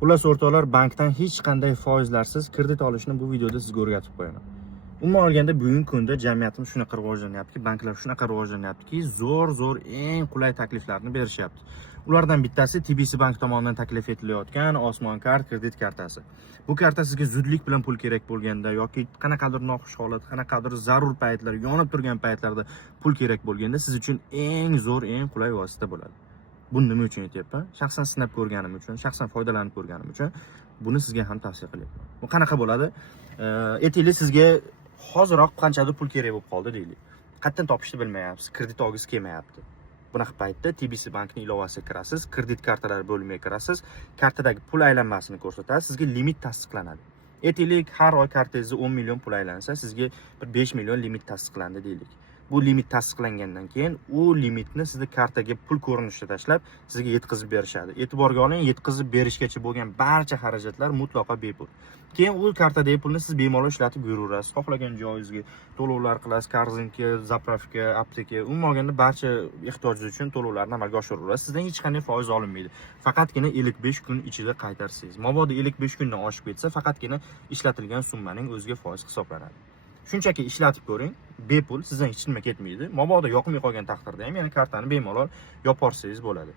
Xullas o'rtoqlar, bankdan hech qanday foizlarsiz kredit olishni bu videoda sizga o'rgatib qo'yaman. Umuman olganda bugungi kunda jamiyatimiz shunaqa rivojlanyaptiki, banklar shunaqa rivojlanyaptiki, zo'r eng qulay takliflarni berishyapti. Ulardan bittasi TBC bank tomonidan taklif etilayotgan Osmon kart kredit kartasi. Bu karta sizga zudlik bilan pul kerak bo'lganda yoki qanaqadir noxush holat, qanaqadir zarur paytlar, yonib turgan paytlarda pul kerak bo'lganda siz uchun eng zo'r, eng qulay vosita bo'ladi. Buni nima uchun aytyapman? Shaxsan sinab ko'rganim uchun, shaxsan foydalanib ko'rganim uchun buni sizga ham tavsiya qilyapman. Bu qanaqa bo'ladi? Aytaylik, sizga hoziroq qanchadir pul kerak bo'lib qoldi deylik. Qayerdan topishni bilmayapsiz, kredit olgisi kelmayapti. Bunaqa paytda TBC bankning ilovasiga kirasiz, kredit kartalari bo'limiga kirasiz, kartadagi pul aylanmasini ko'rsatadi, sizga limit tasdiqlanadi. Aytaylik, har oy kartangizda 10 million pul aylansa, sizga bir 5 million limit tasdiqlandi deylik. Bu limit tasdiqlangandan keyin u limitni sizga kartaga pul ko'rinishida tashlab, sizga yetkazib berishadi. E'tiborga oling, yetkazib berishgacha bo'lgan barcha xarajatlar mutlaqo bepul. Keyin u kartadagi pulni siz bemalol ishlatib yuraverasiz. Xohlagan joyingizga to'lovlar qilasiz, korzinka, zapravka, apteka, umuman olganda barcha ehtiyojlar uchun to'lovlarni amalga oshiraverasiz. Sizdan hech qanday foiz olinmaydi. Faqatgina 55 kun ichida qaytarsangiz. Mabodo 55 kundan oshib ketsa, faqatgina ishlatilgan summaning o'ziga foiz hisoblanadi. Shunchaki ishlatib ko'ring, bepul, sizdan hech nima ketmaydi. Mabodo yoqmay qolgan taqdirda ham yana kartani bemalol yoporsangiz bo'ladi.